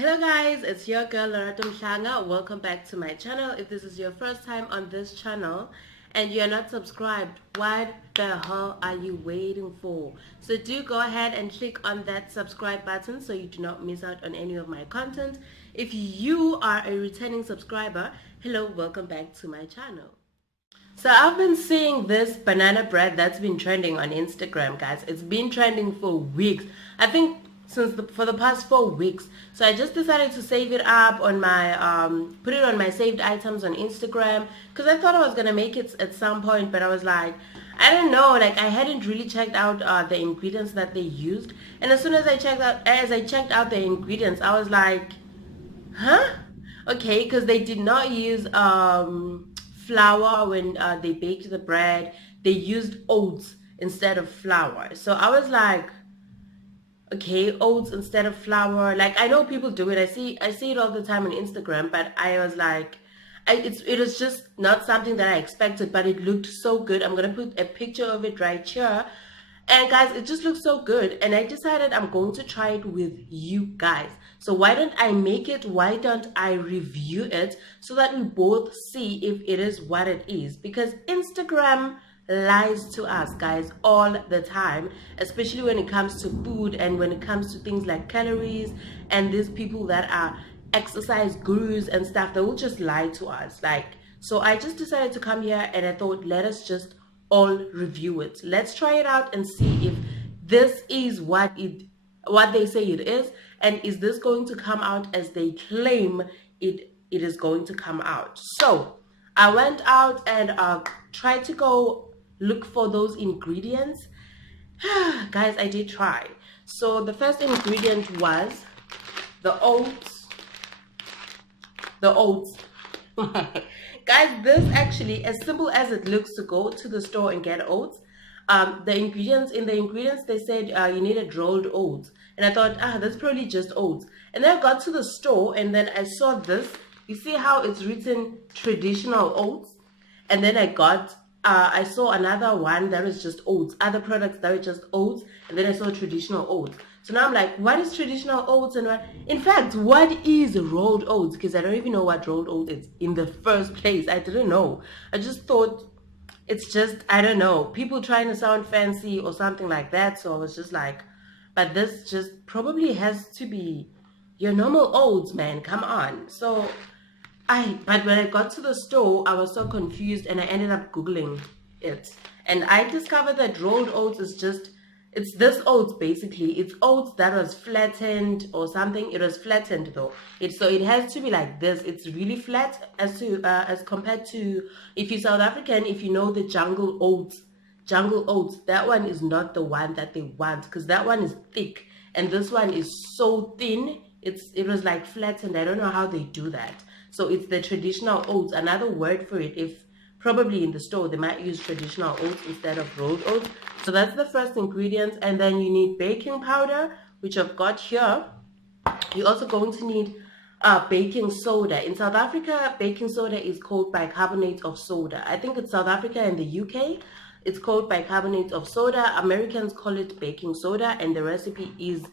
Hello guys, it's your girl Loretta Mhlanga. Welcome back to my channel. If this is your first time on this channel and you're not subscribed, what the hell are you waiting for? So do go ahead and click on that subscribe button so you do not miss out on any of my content. If you are a returning subscriber, hello, welcome back to my channel. So I've been seeing this banana bread that's been trending on Instagram, guys. It's been trending for weeks. I think for the past 4 weeks. So I just decided to save it up on my put it on my saved items on Instagram because I thought I was gonna make it at some point, but I was like, I don't know, like I hadn't really checked out the ingredients that they used, and as soon as I checked out the ingredients, I was like, huh? Okay, because they did not use flour when they baked the bread. They used oats instead of flour. So I was like, okay, oats instead of flour. Like I know people do it. I see it all the time on Instagram, but I was like, it was just not something that I expected, but it looked so good. I'm gonna put a picture of it right here. And guys, it just looks so good. And I decided I'm going to try it with you guys. So why don't I make it? Why don't I review it so that we both see if it is what it is? Because Instagram lies to us, guys, all the time, especially when it comes to food and when it comes to things like calories. And these people that are exercise gurus and stuff, they will just lie to us. Like, so I just decided to come here and I thought, let us just all review it. Let's try it out and see if this is what they say it is, and is this going to come out as they claim it is going to come out. So I went out and tried to go look for those ingredients. Guys, I did try. So the first ingredient was the oats. Guys, this actually, as simple as it looks, to go to the store and get oats. The ingredients they said you needed rolled oats, and I thought, that's probably just oats. And then I got to the store and then I saw this. You see how it's written traditional oats? And then I saw another one that was just oats, other products that were just oats, and then I saw traditional oats. So now I'm like, what is traditional oats and what? In fact, what is rolled oats? Because I don't even know what rolled oats is in the first place. I didn't know. I just thought it's just, I don't know, people trying to sound fancy or something like that. So I was just like, but this just probably has to be your normal oats, man. Come on. So but when I got to the store, I was so confused and I ended up Googling it. And I discovered that rolled oats is just, it's this oats basically. It's oats that was flattened or something. It was flattened though. So it has to be like this. It's really flat as compared to, if you're South African, if you know the jungle oats, that one is not the one that they want, because that one is thick and this one is so thin. It was like flattened. I don't know how they do that. So it's the traditional oats. Another word for it, if probably in the store they might use traditional oats instead of rolled oats. So that's the first ingredient. And then you need baking powder, which I've got here. You're also going to need baking soda. In South Africa, baking soda is called bicarbonate of soda. I think it's South Africa and the UK, it's called bicarbonate of soda. Americans call it baking soda, and the recipe is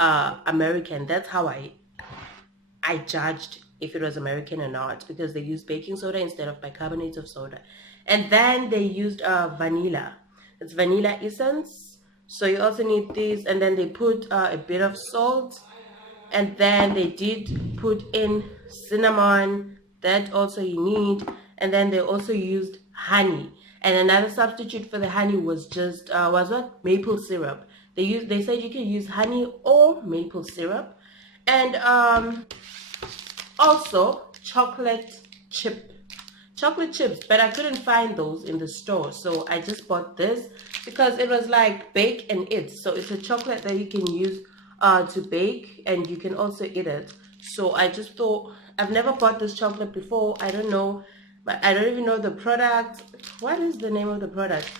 American. That's how I judged if it was American or not, because they used baking soda instead of bicarbonate of soda. And then they used vanilla. It's vanilla essence. So you also need this. And then they put a bit of salt. And then they did put in cinnamon. That also you need. And then they also used honey. And another substitute for the honey was just maple syrup. They said you can use honey or maple syrup. And also chocolate chips, but I couldn't find those in the store, so I just bought this because it was like bake and eat. So it's a chocolate that you can use to bake, and you can also eat it. So I just thought, I've never bought this chocolate before. I don't know, but I don't even know the product. What is the name of the product?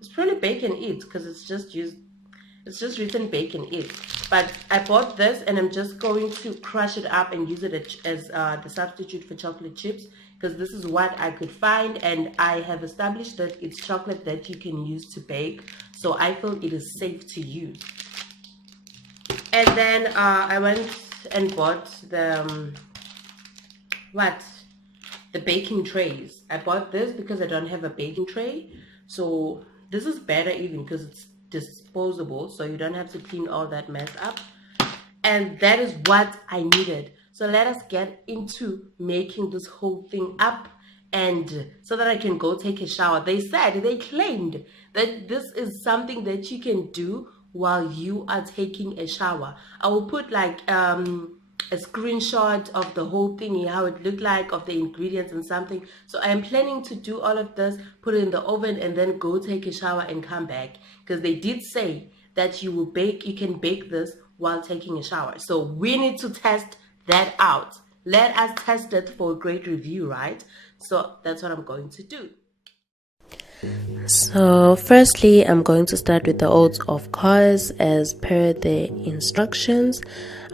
It's probably bake and eat, because it's just written bake and eat. But I bought this and I'm just going to crush it up and use it as the substitute for chocolate chips, because this is what I could find, and I have established that it's chocolate that you can use to bake, so I feel it is safe to use. And then I went and bought the the baking trays. I bought this because I don't have a baking tray, so this is better even because it's disposable, so you don't have to clean all that mess up. And that is what I needed. So let us get into making this whole thing up, and so that I can go take a shower. They claimed that this is something that you can do while you are taking a shower. I will put like a screenshot of the whole thing, how it looked like, of the ingredients and something. So I am planning to do all of this, put it in the oven, and then go take a shower and come back, because they did say that you can bake this while taking a shower. So we need to test that out. Let us test it for a great review, right? So that's what I'm going to do. So firstly, I'm going to start with the oats, of course, as per the instructions.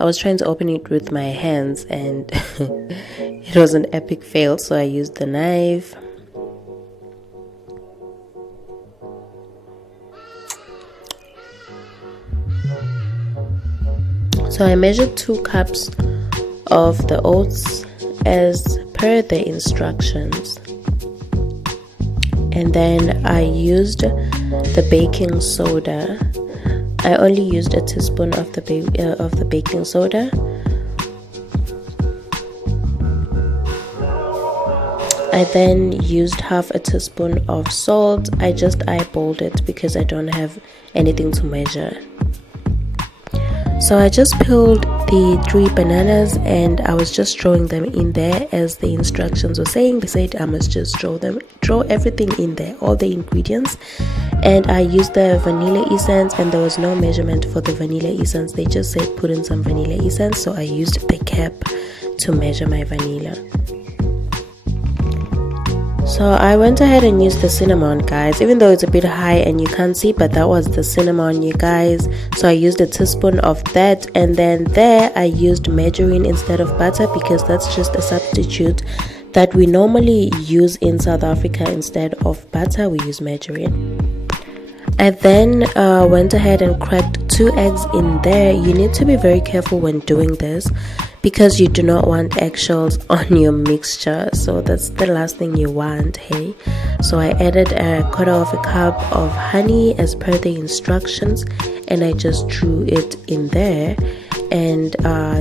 I was trying to open it with my hands and it was an epic fail, so I used the knife. So I measured 2 cups of the oats as per the instructions. And then I used the baking soda. I only used a teaspoon of the baking soda. I then used half a teaspoon of salt. I just eyeballed it because I don't have anything to measure. So I just peeled the 3 bananas and I was just throwing them in there as the instructions were saying. They said I must just throw everything in there, all the ingredients. And I used the vanilla essence, and there was no measurement for the vanilla essence. They just said put in some vanilla essence, so I used the cap to measure my vanilla. So I went ahead and used the cinnamon, guys, even though it's a bit high and you can't see, but that was the cinnamon, you guys. So I used a teaspoon of that, and then there I used margarine instead of butter, because that's just a substitute that we normally use in South Africa. Instead of butter, we use margarine. I then went ahead and cracked 2 eggs in there. You need to be very careful when doing this, because you do not want eggshells on your mixture. So that's the last thing you want, hey. So I added a 1/4 cup of honey as per the instructions, and I just threw it in there. And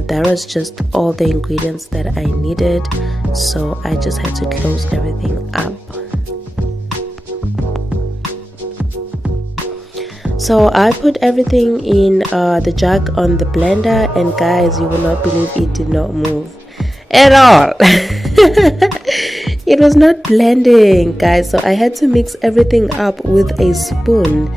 that was just all the ingredients that I needed. So I just had to close everything up. So I put everything in the jug on the blender, and guys, you will not believe it did not move at all. It was not blending, guys. So I had to mix everything up with a spoon,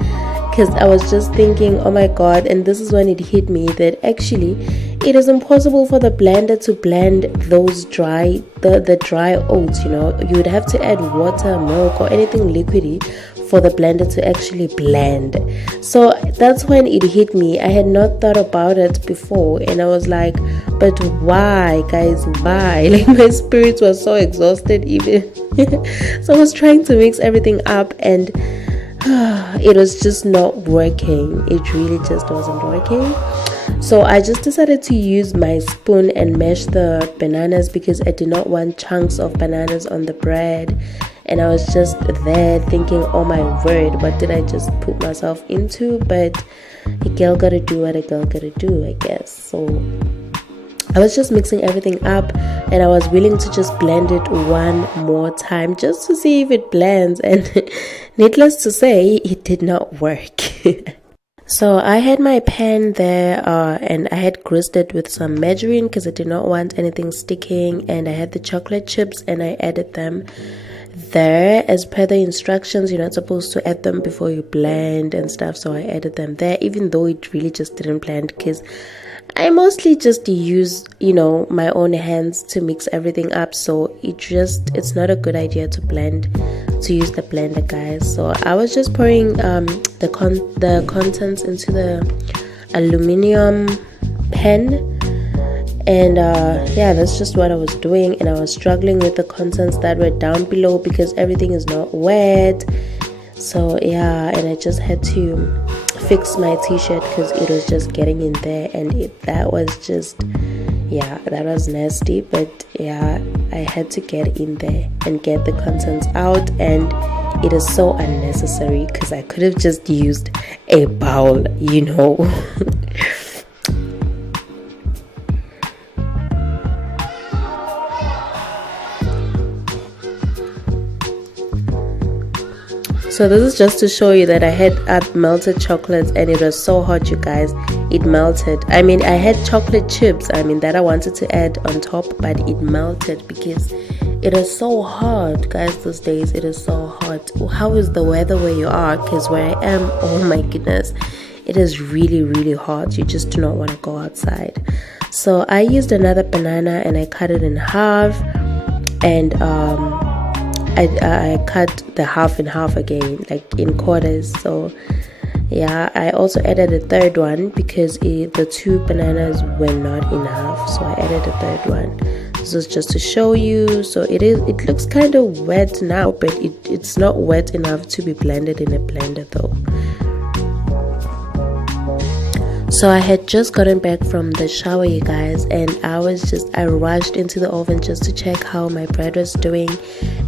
because I was just thinking, oh my god. And this is when it hit me that actually it is impossible for the blender to blend those dry oats. You know, you would have to add water, milk, or anything liquidy for the blender to actually blend. So that's when it hit me. I had not thought about it before, and I was like, but why, guys, why? Like, my spirits were so exhausted even. So I was trying to mix everything up, and it was just not working. It really just wasn't working. So I just decided to use my spoon and mash the bananas, because I did not want chunks of bananas on the bread. And I was just there thinking, oh my word, what did I just put myself into? But a girl gotta do what a girl gotta do, I guess. So I was just mixing everything up, and I was willing to just blend it one more time just to see if it blends. And needless to say, it did not work. So I had my pan there, and I had greased it with some margarine because I did not want anything sticking. And I had the chocolate chips, and I added them there as per the instructions. You're not supposed to add them before you blend and stuff, so I added them there, even though it really just didn't blend, because I mostly just use, my own hands to mix everything up. So it's not a good idea to use the blender, guys. So I was just pouring the contents into the aluminum pan. And that's just what I was doing. And I was struggling with the contents that were down below because everything is not wet. So and I just had to fix my t-shirt because it was just getting in there, and that was just Yeah, that was nasty, but yeah, I had to get in there and get the contents out, and it is so unnecessary because I could have just used a bowl, you know. So this is just to show you that I had melted chocolate, and it was so hot, you guys. It melted. I mean, I had chocolate chips, I mean, that I wanted to add on top, but it melted because it is so hot, guys. These days it is so hot. How is the weather where you are? Because where I am, oh my goodness, it is really, really hot. You just do not want to go outside. So I used another banana and I cut it in half, and I cut the half in half again, like in quarters. So yeah, I also added a third one because the two bananas were not enough, so I added a third one. This is just to show you. So it looks kind of wet now, but it's not wet enough to be blended in a blender though. So I had just gotten back from the shower, you guys, and I rushed into the oven just to check how my bread was doing,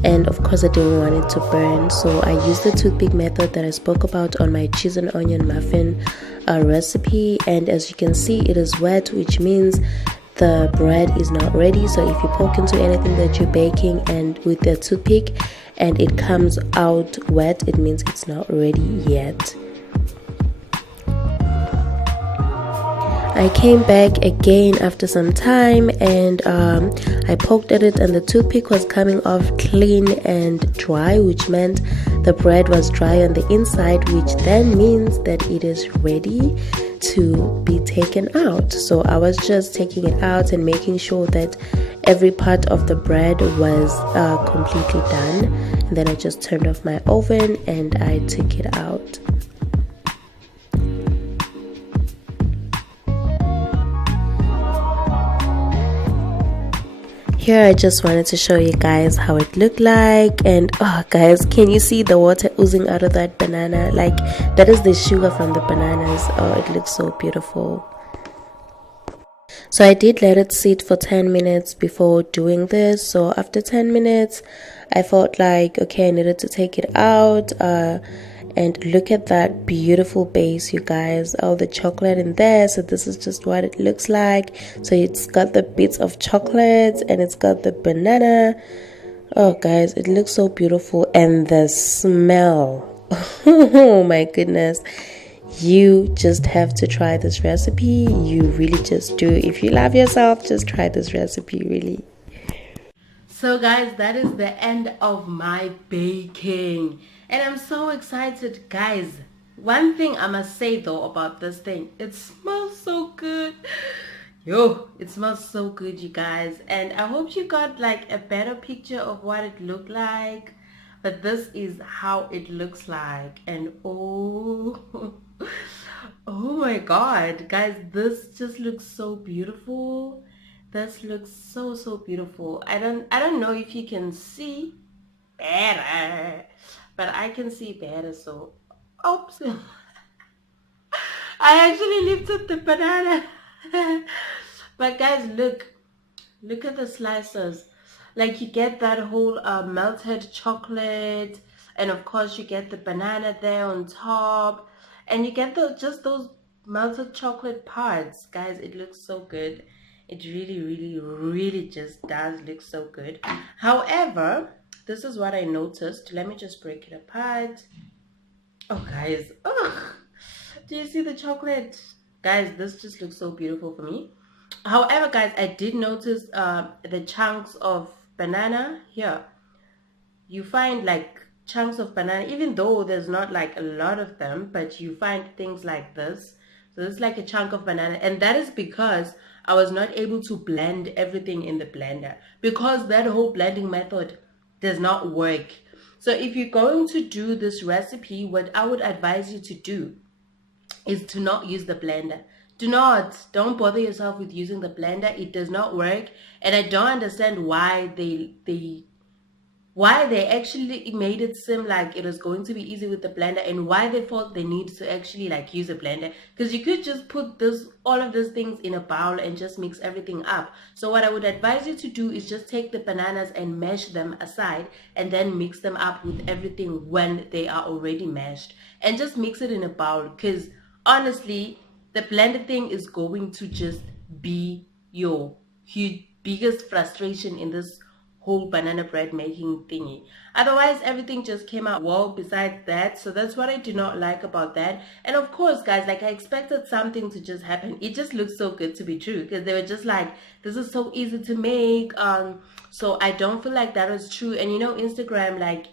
and of course I didn't want it to burn, so I used the toothpick method that I spoke about on my cheese and onion muffin recipe. And as you can see, it is wet, which means the bread is not ready. So if you poke into anything that you're baking and with the toothpick and it comes out wet, it means it's not ready yet. I came back again after some time, and I poked at it, and the toothpick was coming off clean and dry, which meant the bread was dry on the inside, which then means that it is ready to be taken out. So I was just taking it out and making sure that every part of the bread was completely done, and then I just turned off my oven and I took it out. Here I just wanted to show you guys how it looked like, and oh guys, can you see the water oozing out of that banana? Like, that is the sugar from the bananas. Oh, it looks so beautiful. So I did let it sit for 10 minutes before doing this. So after 10 minutes I felt like, okay, I needed to take it out. And look at that beautiful base, you guys, all the chocolate in there. So this is just what it looks like. So it's got the bits of chocolate and it's got the banana. Oh guys, it looks so beautiful. And the smell, oh my goodness, you just have to try this recipe. You really just do. If you love yourself, just try this recipe, really. So guys, that is the end of my baking, and I'm so excited, guys. One thing I must say though about this thing, it smells so good. Yo, it smells so good, you guys, and I hope you got like a better picture of what it looked like. But this is how it looks like, and oh oh my god, guys, this just looks so beautiful. This looks so beautiful. I don't know if you can see better, but I can see better. So oops. I actually lifted the banana. But guys, look at the slices. Like, you get that whole melted chocolate, and of course you get the banana there on top, and you get just those melted chocolate parts. Guys, it looks so good. It really just does look so good. However, this is what I noticed. Let me just break it apart. Oh guys, oh, do you see the chocolate? Guys, this just looks so beautiful for me. However, guys, I did notice the chunks of banana here. You find like chunks of banana, even though there's not like a lot of them, but you find things like this. So this is like a chunk of banana, and that is because I was not able to blend everything in the blender, because that whole blending method does not work. So if you're going to do this recipe, what I would advise you to do is to not use the blender. Don't bother yourself with using the blender. It does not work, and I don't understand why they why they actually made it seem like it was going to be easy with the blender, and why they felt they need to actually like use a blender, because you could just put this all of these things in a bowl and just mix everything up. So what I would advise you to do is just take the bananas and mash them aside, and then mix them up with everything when they are already mashed, and just mix it in a bowl, because honestly the blender thing is going to just be your huge biggest frustration in this whole banana bread making thingy. Otherwise everything just came out well besides that. So that's what I do not like about that. And of course guys, like I expected something to just happen. It just looks so good to be true, because they were just like, this is so easy to make. So I don't feel like that was true. And you know, Instagram like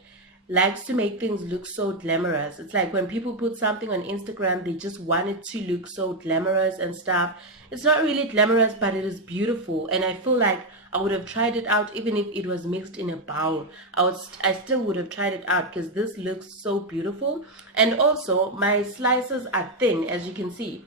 likes to make things look so glamorous. It's like when people put something on Instagram, they just want it to look so glamorous and stuff. It's not really glamorous, but it is beautiful. And I feel like I would have tried it out even if it was mixed in a bowl. I still would have tried it out, because this looks so beautiful. And also my slices are thin, as you can see.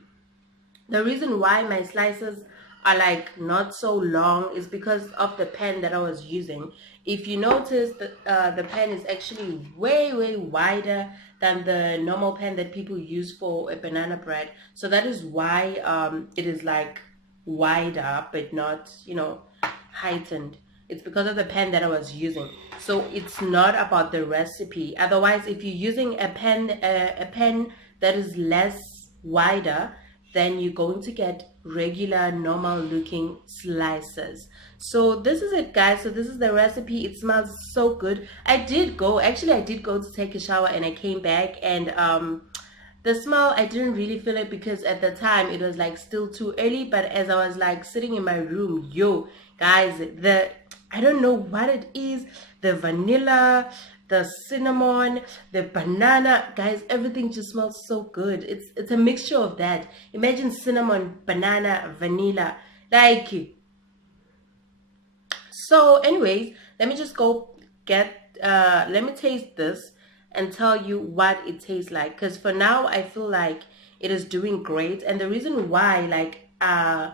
The reason why my slices are like not so long is because of the pan that I was using. If you notice that the pan is actually way wider than the normal pan that people use for a banana bread. So that is why it is like wider but not, you know, heightened. It's because of the pan that I was using. So it's not about the recipe. Otherwise, if you're using a pan that is less wider, then you're going to get regular normal looking slices. So this is it guys. So this is the recipe. It smells so good. I did go to take a shower, and I came back, and the smell, I didn't really feel it because at the time it was like still too early. But as I was like sitting in my room, yo guys, I don't know what it is, the vanilla, the cinnamon, the banana, guys, everything just smells so good. It's a mixture of that. Imagine cinnamon, banana, vanilla, like. So anyways, let me just go get let me taste this and tell you what it tastes like, because for now I feel like it is doing great. And the reason why, like, I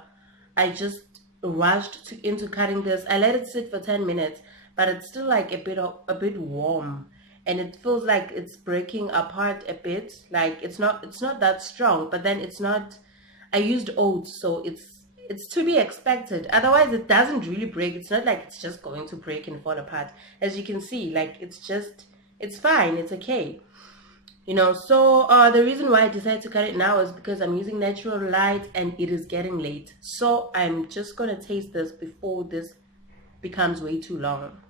just rushed into cutting this, I let it sit for 10 minutes, but it's still like a bit warm, and it feels like it's breaking apart a bit. Like it's not that strong, but then it's not, I used oats, so it's to be expected. Otherwise it doesn't really break. It's not like it's just going to break and fall apart. As you can see, like it's fine, it's okay, you know. So the reason why I decided to cut it now is because I'm using natural light and it is getting late. So I'm just gonna taste this before this becomes way too long.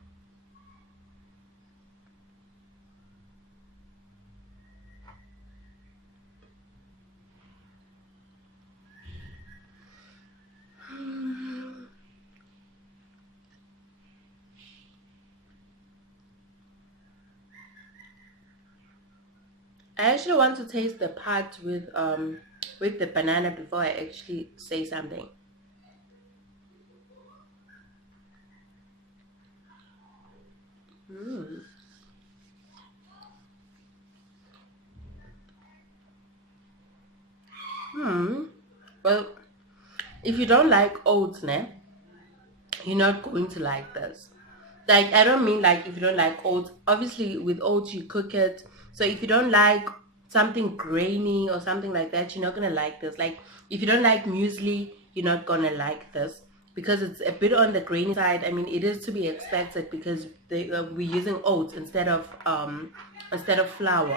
I actually want to taste the part with the banana before I actually say something. Mm. Hmm. Well, if you don't like oats, you're not going to like this. Like, I don't mean like if you don't like oats. Obviously, with oats you cook it. So if you don't like something grainy or something like that, you're not gonna like this. Like if you don't like muesli, you're not gonna like this, because it's a bit on the grainy side. I mean, it is to be expected because we're using oats instead of flour.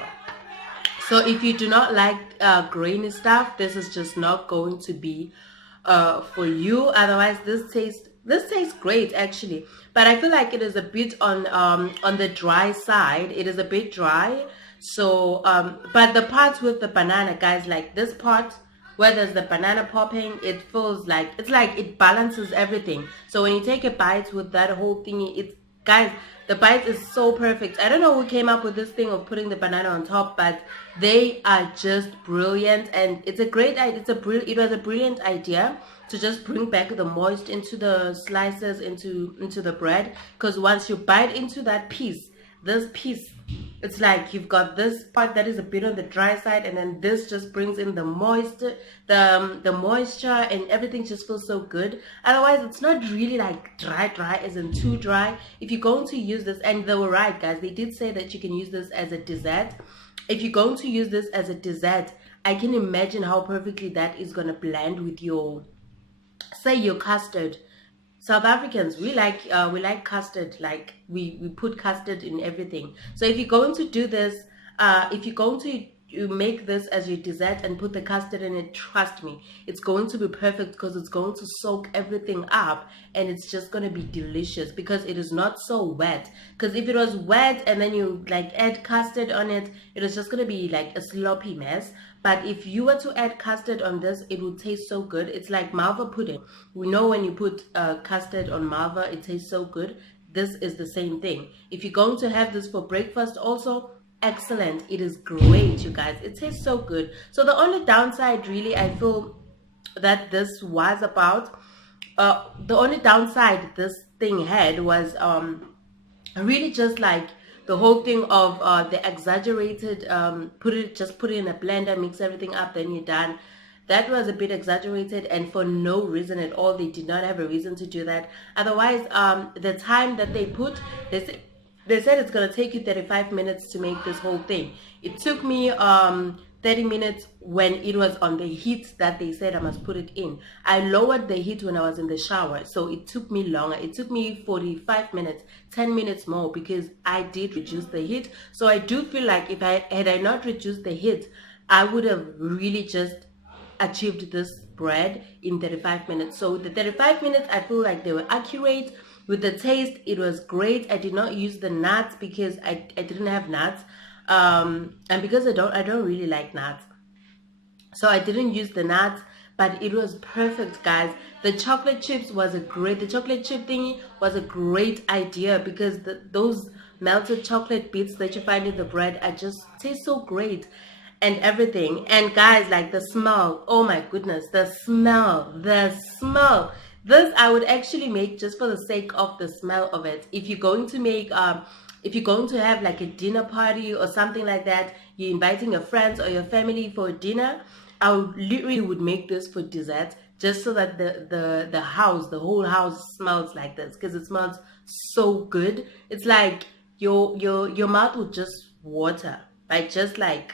So if you do not like grainy stuff, this is just not going to be for you. Otherwise, this tastes great actually, but I feel like it is a bit on the dry side. It is a bit dry. So but the parts with the banana, guys, like this part where there's the banana popping, it feels like it's like it balances everything. So when you take a bite with that whole thingy, it's, guys, the bite is so perfect. I don't know who came up with this thing of putting the banana on top, but they are just brilliant. And it's a great idea. It was a brilliant idea to just bring back the moist into the slices, into the bread, because once you bite into that piece, this piece, it's like you've got this part that is a bit on the dry side, and then this just brings in the moisture, the moisture, and everything just feels so good. Otherwise, it's not really like dry as in too dry. If you're going to use this, and they were right, guys, they did say that you can use this as a dessert. If you're going to use this as a dessert, I can imagine how perfectly that is going to blend with your, say, your custard. South Africans, we like custard. Like we put custard in everything. So if you're going to do this, if you're going to you make this as your dessert and put the custard in it, trust me, it's going to be perfect, because it's going to soak everything up, and it's just going to be delicious because it is not so wet. Because if it was wet and then you like add custard on it, it is just going to be like a sloppy mess. But if you were to add custard on this, it would taste so good. It's like malva pudding. We know when you put custard on malva, it tastes so good. This is the same thing. If you're going to have this for breakfast also, excellent. It is great, you guys. It tastes so good. So the only downside, really, I feel that this was about, the only downside this thing had was really just like the whole thing of the exaggerated, put it in a blender, mix everything up, then you're done. That was a bit exaggerated, and for no reason at all. They did not have a reason to do that. Otherwise, the time that they put, they said it's going to take you 35 minutes to make this whole thing. It took me 30 minutes when it was on the heat that they said I must put it in. I lowered the heat when I was in the shower, so it took me longer. It took me 45 minutes, 10 minutes more, because I did reduce the heat. So I do feel like if I not reduced the heat, I would have really just achieved this bread in 35 minutes. So the 35 minutes, I feel like they were accurate. With the taste, it was great. I did not use the nuts because I didn't have nuts, and because I don't really like nuts, so I didn't use the nuts. But it was perfect, guys. The chocolate chips was the chocolate chip thingy was a great idea, because those melted chocolate bits that you find in the bread are just taste so great, and everything. And guys, like the smell, oh my goodness, the smell. This I would actually make just for the sake of the smell of it. If you're going to make if you're going to have like a dinner party or something like that, you're inviting your friends or your family for dinner, I would literally would make this for dessert, just so that the whole house smells like this, because it smells so good. It's like your mouth would just water by just like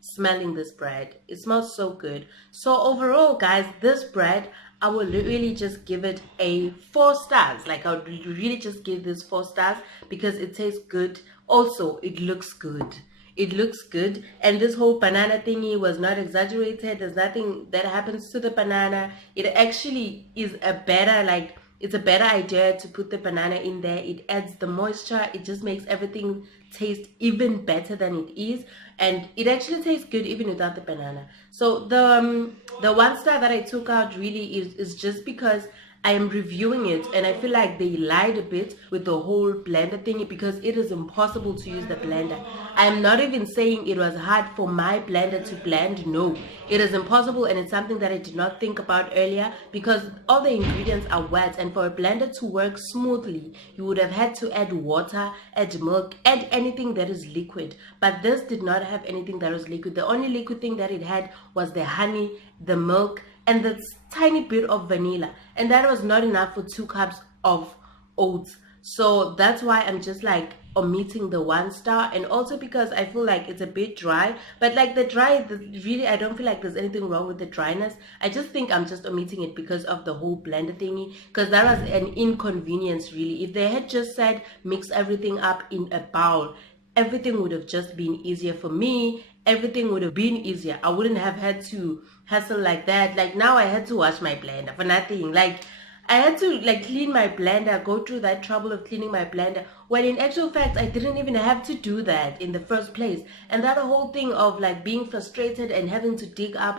smelling this bread. It smells so good. So overall, guys, this bread, I will literally just give it a 4 stars. Like, I would really just give this 4 stars, because it tastes good. Also, it looks good. It looks good. And this whole banana thingy was not exaggerated. There's nothing that happens to the banana. It actually is a better, like, it's a better idea to put the banana in there. It adds the moisture. It just makes everything taste even better than it is. And it actually tastes good even without the banana. So the 1 star that I took out really is just because I am reviewing it, and I feel like they lied a bit with the whole blender thingy, because it is impossible to use the blender. I am not even saying it was hard for my blender to blend. No, it is impossible, and it's something that I did not think about earlier, because all the ingredients are wet, and for a blender to work smoothly, you would have had to add water, add milk, add anything that is liquid. But this did not have anything that was liquid. The only liquid thing that it had was the honey, the milk, and the tiny bit of vanilla, and that was not enough for 2 cups of oats. So that's why I'm just like omitting the 1 star, and also because I feel like it's a bit dry. But like really, I don't feel like there's anything wrong with the dryness. I just think I'm just omitting it because of the whole blender thingy, because that was an inconvenience really. If they had just said mix everything up in a bowl, everything would have just been easier for me. Everything would have been easier. I wouldn't have had to hassle like that. Like, now I had to wash my blender for nothing. Like, I had to like clean my blender, go through that trouble of cleaning my blender, when in actual fact I didn't even have to do that in the first place. And that whole thing of like being frustrated and having to dig up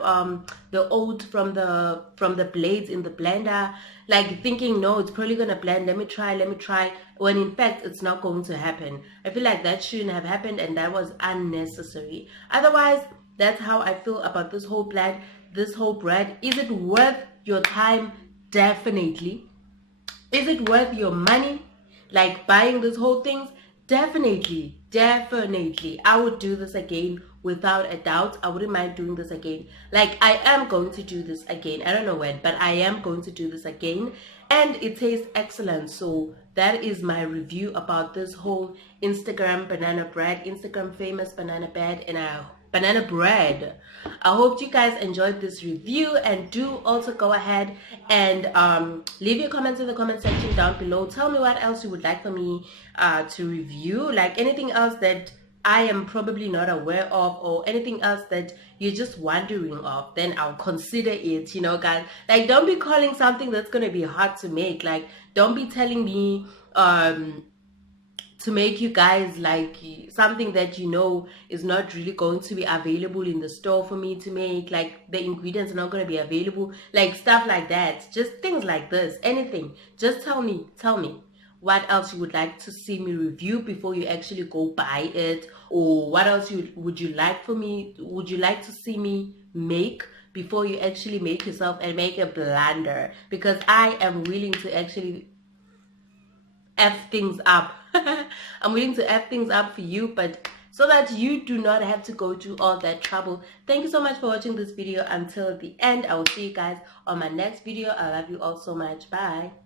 the oat from the blades in the blender, like thinking, no, it's probably gonna blend, let me try, when in fact it's not going to happen. I feel like that shouldn't have happened, and that was unnecessary. Otherwise, that's how I feel about this whole bread. Is it worth your time? Definitely. Is it worth your money, like buying this whole thing? Definitely, definitely. I would do this again without a doubt. I wouldn't mind doing this again. Like, I am going to do this again. I don't know when, but I am going to do this again. And it tastes excellent. So, that is my review about this whole Instagram banana bread, Instagram famous banana bread, and banana bread. I hope you guys enjoyed this review, and do also go ahead and leave your comments in the comment section down below. Tell me what else you would like for me to review, like anything else that I am probably not aware of, or anything else that you're just wondering of. Then I'll consider it, guys. Like, don't be calling something that's gonna be hard to make. Like, don't be telling me to make you guys like something that is not really going to be available in the store for me to make. Like, the ingredients are not going to be available, like stuff like that. Just things like this, anything. Just tell me what else you would like to see me review before you actually go buy it, or what else would you like to see me make before you actually make yourself and make a blender, because I am willing to actually F things up. I'm willing to F things up for you, but so that you do not have to go through all that trouble. Thank you so much for watching this video until the end. I will see you guys on my next video. I love you all so much. Bye.